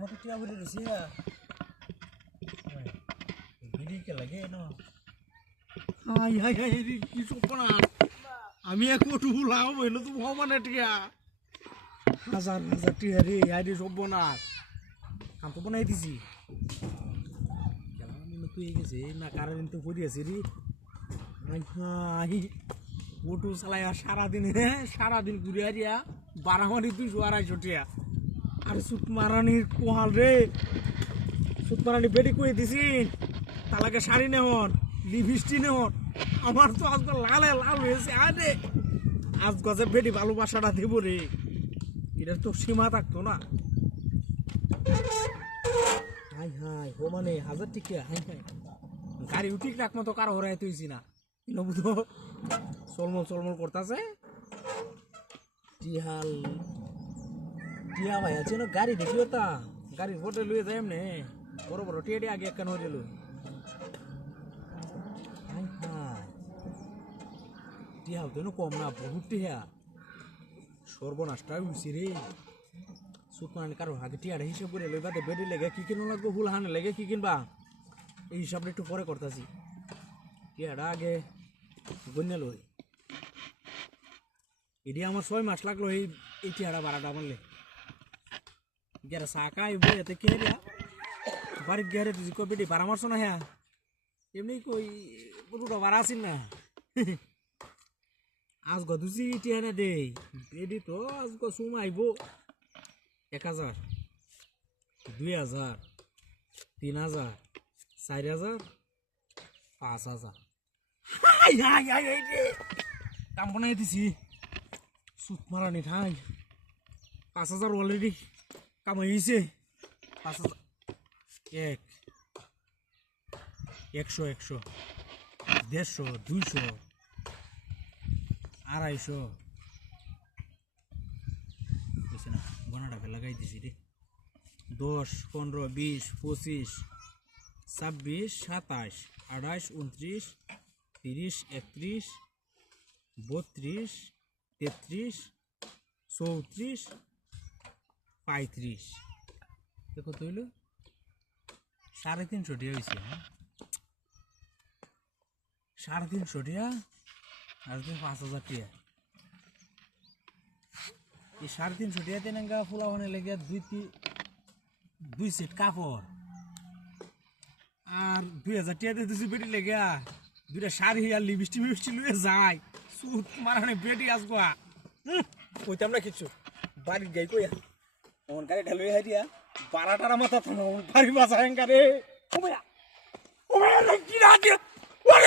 মতো টিয়া বলে রয়েছি ভিড়ি কে লাগে না হাই হাই হাই কি সপনা আমি এক কোটু লাও হইলো তো ভগবান টিয়া হাজার হাজার টিয়া রে আইডি সব না কাম তো বানাই দিছি তুই গেছে না কারেন্ট তো পড়ে আছে রে হাই হাই ওটু চালাই সারাদিন ঘুরে আরিয়া বারামারি 200-250 টিয়া আর সুট মারানির কোহাল রে সুট মারানি বেডি কই দিছি তালাকে শাড়ি নেহন লিপস্টিক নেহন আমার তো আজকে লালে লাল হয়েছে আরে আজ গজে বেডি ভালোবাসাটা দেব রে এটা তো সীমা থাকতো না হাই হাই ও মানে 1000 টিকা হাই হাই গাড়ি উঠিক রাখ মতো কারো হরাই তুইছি না নবুধ চলমল করতেছে টিহাল টিয়া ভাই আছে না গাড়ি দেখিও তা গাড়ির ফটো লুয়ে যাই এমনি বড় বড় টিয়াটি আগে একখান হয়ে গেল টিহাল তো কম না বহুত টিহা সর্বনাশটা হয়েছে রে সুত মানে কারো আগে টিয়াটা হিসাব করে লইবা বেডে লেগে কি কিনো লাগবো হুল হানে লেগে কি কিনবা এই হিসাবটা একটু পরে করতেছি টিয়াটা আগে গন্যা লই এটি আমার 6 মাস লাগলো এই টিয়াটা বাড়াটা মারলে গেরা সাকাই বই এতে কে রে বাড়ি গেরে তুই কই বেটি বাড়া মারছ না হ্যাঁ এমনি কই পুরোটা বাড়া আসিন না আজ গদুছি টিয়া না দেই বেটি তো আজ গো সুম আইবো 1000 2000 3000 4000 5000 হাই হাই হাই রে কাম বানাই দিছি সুত মারানি ঠাই 5000 অলরেডি কামাইছে 5000 100 150 200 250 বুঝছে না গনাটাকে লাগাই দিছি রে 10 15 20 25 26 27 28 29 30 31 32 33 34 35 দেখো তো হইলো 350 টিয়া হয়েছে হ্যাঁ 350 টিয়া আর 5000 টিয়া এই 350 টিয়াতে নাঙ্গা ফুলা মানে লেগে 2 সেট কাপড় আর 2000 টিয়াতে দুই বেটি লেগে 2টা শাড়ি আর লিপস্টিক লুয়ে যায় সুত মারানে বেটি আসবো কইতাম না কিছু বাড়ি গাই কইয়া ওন গাড়ি ঢালুই হারিয়া 12টার মাথা থানো বাড়ি বাসা হেঙ্গারে ওমায়া ওমায়া কি রাতে